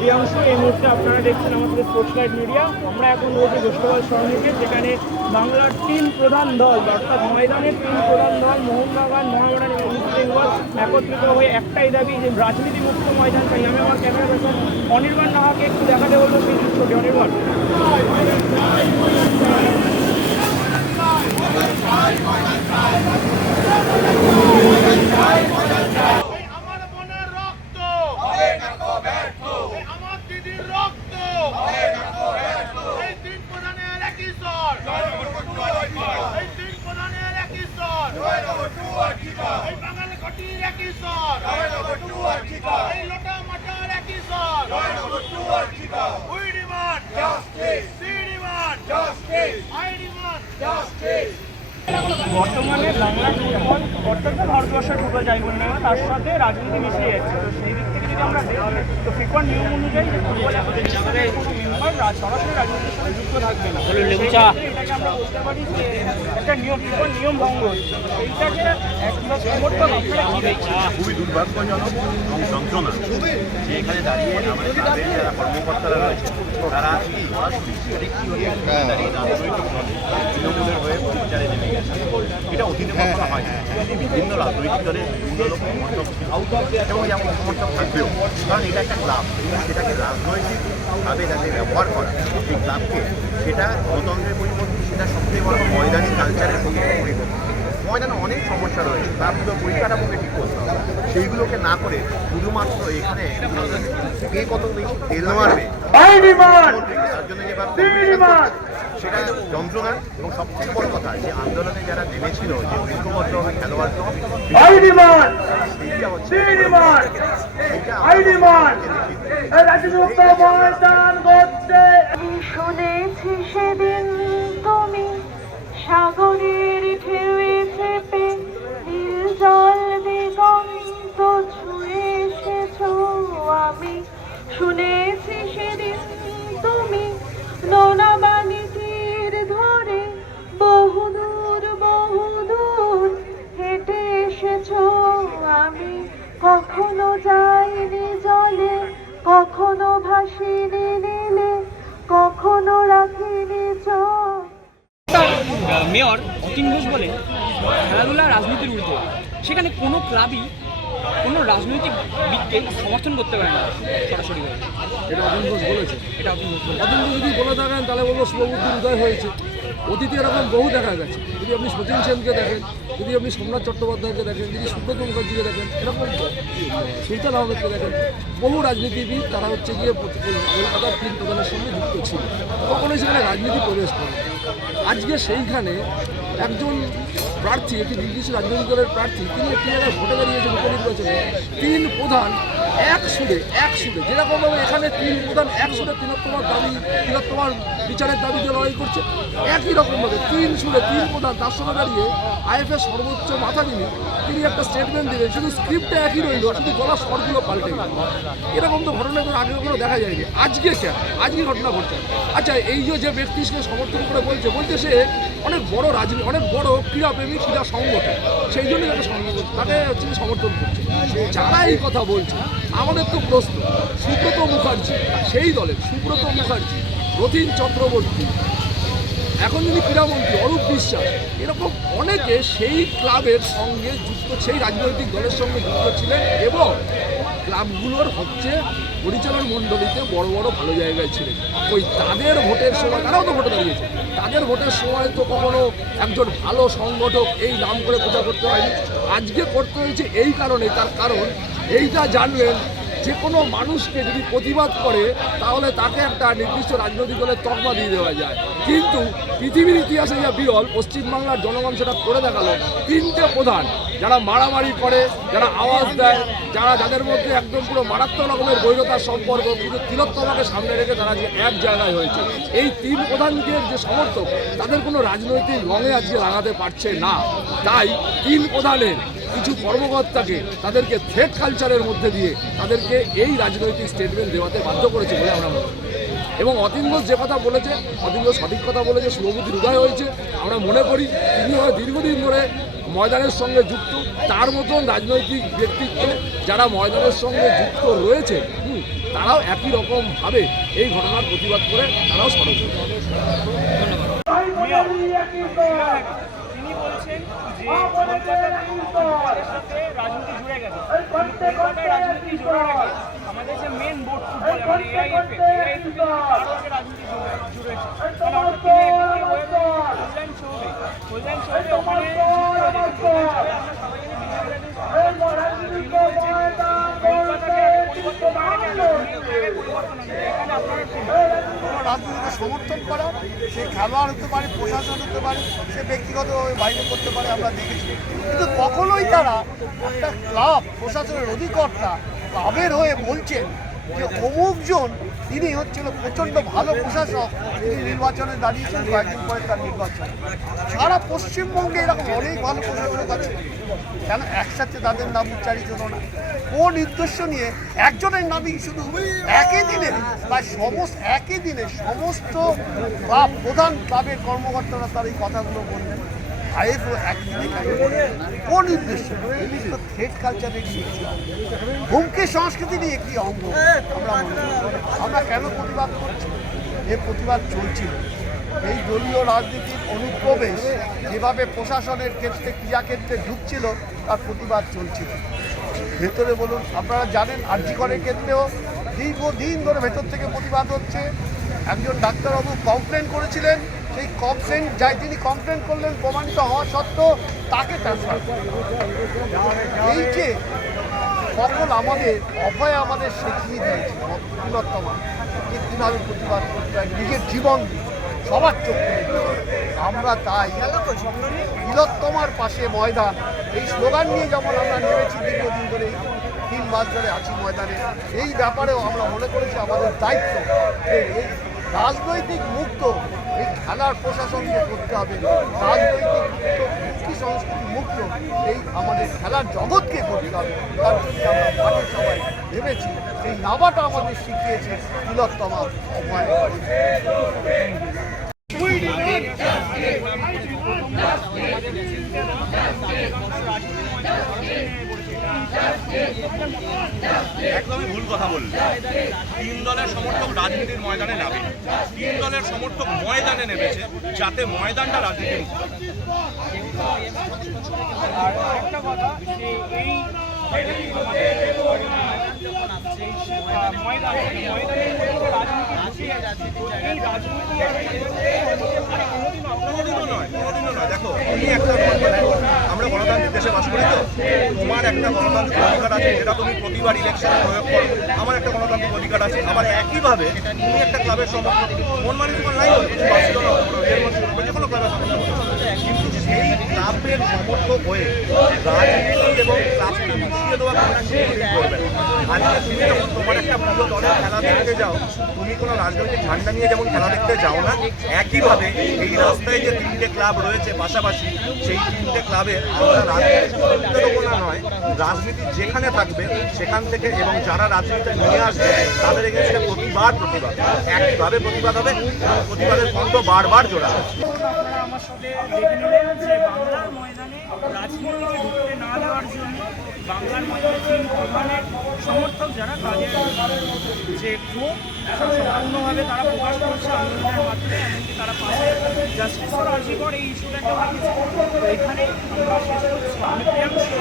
প্রিয়াংশু। এই মুহূর্তে আপনারা দেখছেন আমাদের স্পোর্টসলাইট মিডিয়া। আমরা এখন রয়েছে গোষ্ঠীবাদ সরণিকে, যেখানে বাংলার তিন প্রধান দল অর্থাৎ ময়দানের তিন প্রধান দল মোহনবাগান, মোহামেডান এবং ইস্ট বেঙ্গল একত্রিত হয়ে একটাই দাবি যে রাজনীতিমুক্ত ময়দান চাই। আমি আমার ক্যামেরা পার্সন অনির্বাণ নাহাকে একটু দেখাতে বলবো সেই দৃশ্যটি। অনির্বাণ। বর্তমানে বাংলার ফুটবল অর্থাৎ ভারতবর্ষের ফুটবল যাই বলি না, তার সাথে রাজনীতি মিশিয়ে যাচ্ছে। তো সেই দিক থেকে যদি আমরা দেখি, তো ফিফার নিয়ম অনুযায়ী যে ফুটবল অ্যাসোসিয়েশনের কোনো মেম্বার সরাসরি রাজনীতির সাথে যুক্ত থাকবে না। এটাকে আমরা বলতে পারি যে একটা ফিফার নিয়ম ভঙ্গ হচ্ছে। এইটাকে খুবই দুর্ভাগ্যজনক এবং যন্ত্রণা যে এখানে দাঁড়িয়ে আমাদের ক্লাবের যারা কর্মকর্তারা রয়েছে তারা সরাসরি দাঁড়িয়ে তৃণমূলের হয়ে প্রচারে নেমে গেছে। এটা অতীতে কখনো হয় না। বিভিন্ন রাজনৈতিক দলের বিভিন্ন লোক সমর্থক এবং যেমন সমর্থক থাকবেও, কারণ এটা একটা ক্লাব, সেটাকে রাজনৈতিকভাবে যাতে ব্যবহার করা সেই ক্লাবকে, সেটা গণতন্ত্রের পরিপন্থী, সেটা সবচেয়ে বড় ময়দানি কালচারের পরিপন্থী। ময়দানে অনেক সমস্যা রয়েছে, ক্লাবগুলো পরিকাঠামোকে ঠিক করতে হবে। সেইগুলোকে না করে শুধুমাত্র এখানে কে কত বেশি তেল মারবে তার জন্য যে সেটা যন্ত্রণা। এবং সবথেকে বড় কথা, যে আন্দোলনে যারা নেমেছিল, যে ঐক্যবদ্ধভাবে খেলোয়াড় শুনেছি সেদিন তুমি সাগরের ঢেউয়ে চেপে নীল জল দিগন্ত ছুঁয়ে এসেছো। আমি শুনেছি সেদিন তুমি নোনা বাণিজ্যের ধরে বহুদূর হেঁটে এসেছো। আমি কখনো যাইনি জলে, কখনো ভাসিনি নীলে, কখনো রাখিনি চোখ। মেয়র অতীন ঘোষ বলে খেলাধুলা রাজনীতির ঊর্ধ্বে, সেখানে কোনো ক্লাবই কোনো রাজনৈতিক দিককে সমর্থন করতে পারে না সরাসরি। এটা অতীন ঘোষ বলেছে। এটা অতীন ঘোষ বলেছে। অতীন ঘোষ যদি বলে থাকেন তাহলে বলবো শুভবুদ্ধির উদয় হয়েছে। অতীতে এরকম বহু দেখা গেছে। যদি আপনি সচিন সেনকে দেখেন, যদি আপনি সোমনাথ চট্টোপাধ্যায়কে দেখেন, যদি সুব্রত মুখার্জিকে দেখেন, এরকম সুলতান আহমেদকে দেখেন, বহু রাজনীতিবিদ তারা হচ্ছে গিয়ে কলকাতার তিন প্রধানের সঙ্গে যুক্ত ছিল, কখনোই সেখানে রাজনীতি প্রবেশ করে। আজকে সেইখানে একজন প্রার্থী, একটি নির্দিষ্ট রাজনৈতিক দলের প্রার্থী, তিনি একটি জায়গায় ভোটে দাঁড়িয়েছেন উপনির্বাচনে, তিন প্রধান এক সুরে যেরকমভাবে এখানে তিন প্রধান এক সুরে তিলোত্তমার বিচারের দাবিতে লড়াই করছে, একই রকমভাবে তিন সুরে তিন প্রধান তার সঙ্গে দাঁড়িয়ে আইএফএ সর্বোচ্চ মাথা তিনি একটা স্টেটমেন্ট দিলেন। শুধু স্ক্রিপ্টটা একই রইল, শুধু গলার স্বরগুলো পাল্টে গেল। এরকম তো ঘটনা আগে কখনো দেখা যায়নি। আজকে কেন আজকে ঘটনা ঘটছে? আচ্ছা, এই যে ব্যক্তিকে সমর্থন করে বলছে সে অনেক বড় অনেক বড় ক্রীড়াপ্রেমী, ক্রীড়া সংগঠন, সেই জন্যই তাকে হচ্ছে সমর্থন করছে। যারা এই কথা বলছে, আমাদের তো প্রশ্ন, সুব্রত মুখার্জি সেই দলের, সুব্রত মুখার্জি, রথীন চক্রবর্তী, এখন যদি ক্রীড়ামন্ত্রী অরূপ বিশ্বাস, এরকম অনেকে সেই ক্লাবের সঙ্গে যুক্ত, সেই রাজনৈতিক দলের সঙ্গে যুক্ত ছিলেন এবং ক্লাবগুলোর হচ্ছে পরিচালন মণ্ডলীতে বড় বড় ভালো জায়গায় ছিলেন। ওই তাদের ভোটের সময়, তারাও তো ভোটে দাঁড়িয়েছে, তাদের ভোটের সময় তো কখনো একজন ভালো সংগঠক এই নাম করে প্রচার করতে হয়নি। আজকে করতে হয়েছে এই কারণে, তার কারণ এইটা জানবেন, যে কোনো মানুষকে যদি প্রতিবাদ করে তাহলে তাকে একটা নির্দিষ্ট রাজনৈতিক দলের তকমা দিয়ে দেওয়া যায়, কিন্তু পৃথিবীর ইতিহাসে যা বিরল, পশ্চিমবাংলার জনগণ সেটা করে দেখালো। তিনটে প্রধান যারা মারামারি করে, যারা আওয়াজ দেয়, যাদের মধ্যে একদম পুরো মারাত্মক রকমের বৈরতার সম্পর্ক, কিন্তু তিলোত্তমাকে সামনে রেখে তারা যে এক জায়গায় হয়েছে, এই তিন প্রধানকে যে সমর্থক তাদের কোনো রাজনৈতিক রঙে আজকে লাগাতে পারছে না। তাই তিন প্রধানের কিছু কর্মকর্তাকে তাদেরকে থ্রেট কালচারের মধ্যে দিয়ে তাদেরকে এই রাজনৈতিক স্টেটমেন্ট দেওয়াতে বাধ্য করেছে বলে আমরা মনে করি। এবং অতীন ঘোষ যে কথা বলেছে, অতীন ঘোষ সঠিক কথা বলেছে, শুভবুদ্ধির উদয় হয়েছে। আমরা মনে করি তিনি দীর্ঘদিন ধরে ময়দানের সঙ্গে যুক্ত, তার মতন রাজনৈতিক ব্যক্তিত্ব যারা ময়দানের সঙ্গে যুক্ত রয়েছে, তারাও একই রকমভাবে এই ঘটনার প্রতিবাদ করে তারাও সড়ক তিনি বলছেন যে কলকাতার সাথে রাজনীতি জুড়ে গেছে। কলকাতায় রাজনীতি জোড়ার আগে আমাদের যে মেন বোর্ড ফুটবল মানে এআইএফএ তার সঙ্গে রাজনীতি জুড়েছে। মানে অর্থাৎ তিনি একদিকে হয়ে কল্যাণ চৌবে ওখানে আমরা সবাই রাজনীতিকে সমর্থন করা, সে খেলোয়াড় হতে পারে, প্রশাসন হতে পারে, সে ব্যক্তিগতভাবে বাইরে করতে পারে, আমরা দেখেছি। কিন্তু কখনোই তারা একটা ক্লাব প্রশাসনের অধিকর্তা ক্লাবের হয়ে বলছেন যে অমুকজন তিনি হচ্ছিল প্রচণ্ড ভালো প্রশাসক, তিনি নির্বাচনে দাঁড়িয়েছেন, কয়েকদিন পরে তার নির্বাচন। সারা পশ্চিমবঙ্গে এরকম অনেক ভালো প্রশাসক আছে, কেন একসাথে তাদের নাম উচ্চারিত হলো না? কোন উদ্দেশ্য নিয়ে একজনের নামই শুধু একই দিনে বা একই দিনে সমস্ত ক্লাব প্রধান ক্লাবের কর্মকর্তারা তার এই কথাগুলো বললেন? আইএফও একদিনে কেন বললেন? কোন উদ্দেশ্য? এটি তো থ্রেড কালচারের হুমকি সংস্কৃতিরই একটি অঙ্গ। আমরা কেন প্রতিবাদ করছি? এ প্রতিবাদ চলছিল এই দলীয় রাজনীতির অনুপ্রবেশ যেভাবে প্রশাসনের ক্ষেত্রে ক্রিয়াক্ষেত্রে ঢুকছিল তার প্রতিবাদ চলছিল। ভেতরে বলুন, আপনারা জানেন আরজি করের ক্ষেত্রেও দীর্ঘদিন ধরে ভেতর থেকে প্রতিবাদ হচ্ছে। একজন ডাক্তারবাবু কমপ্লেন করেছিলেন, সেই কমপ্লেন তিনি কমপ্লেন করলেন প্রমাণিত হওয়া সত্ত্বেও তাকে ট্রান্সফার এই যে সকল আমাদের অভয় আমাদের শিখিয়ে দিয়েছে তিলোত্তমা যে কীভাবে প্রতিবাদ করতে হয়, নিজের জীবন সবার চোখে। আমরা তাই তিলোত্তমার পাশে ময়দান এই স্লোগান নিয়ে যেমন আমরা নেমেছি দীর্ঘদিন ধরে 3 মাস ধরে আছি ময়দানে, এই ব্যাপারেও আমরা মনে করেছি আমাদের দায়িত্ব এই রাজনৈতিক মুক্ত এই খেলার প্রশাসনকে করতে হবে, রাজনৈতিক মুক্ত মুক্তি সংস্কৃতি মুক্ত এই আমাদের খেলার জগৎকে করতে হবে। তার জন্য আমরা মাঠে সবাই ভেবেছি, এই নামাটা আমাদের শিখিয়েছে তিলোত্তমা অভয়। একদমই ভুল কথা বললেন। 3 দলের সমর্থক রাজনীতির ময়দানে নামে, 3 দলের সমর্থক ময়দানে নেমেছে যাতে ময়দানটা রাজনীতি মুক্ত। আর একটা কথা যে এই কোনোদিনও নয়। দেখো, তুমি একটা আমরা গণতান্ত্রিক দেশে বাস করি, তো তোমার একটা গণতান্ত্রিক অধিকার আছে যেটা তুমি প্রতিবার ইলেকশনে প্রয়োগ করো, আমার একটা গণতান্ত্রিক অধিকার আছে। আবার একইভাবে তুমি একটা ক্লাবের সমর্থক, মন মানে তোমার নাই যে কোনো ক্লাবের সমর্থক, কিন্তু সেই ক্লাবের সমর্থক হয়ে রাজনীতি এবং ক্লাবকে মিশিয়ে দেওয়া করবে। আজকে তুমি যখন তোমার একটা প্রিয় দলের খেলা দেখতে যাও, তুমি কোনো রাজনৈতিক ঝান্ডা নিয়ে যেমন খেলা দেখতে যাও না, একইভাবে এই রাস্তায় যে 3টে ক্লাব রয়েছে পাশাপাশি, সেই 3টে ক্লাবের আমরা রাজনীতি নয়, রাজনীতি যেখানে থাকবে সেখান থেকে এবং যারা রাজনীতিতে নিয়ে আসবে তাদের এগেন্সে প্রতিবাদ একইভাবে প্রতিবাদ হবে এবং প্রতিবাদের কণ্ঠ বারবার জোড়া হবে। আপনারা আমার সাথে দেখে নিলেন যে বাংলার ময়দানে রাজনীতিকে ঢুকতে না দেওয়ার জন্য বাংলার ময়দানে 3 প্রধানের সমর্থক যারা তাদের যে ক্ষোভ সম্পূর্ণভাবে তারা প্রকাশ করছে আন্দোলনের মাধ্যমে, এমনকি তারা পাশে জাস্টিস ফর আরজি কর এই ইস্যুটাকে উঠেছে। তো এখানে আমরা শেষ করছি। আমি প্রিয়াংশু,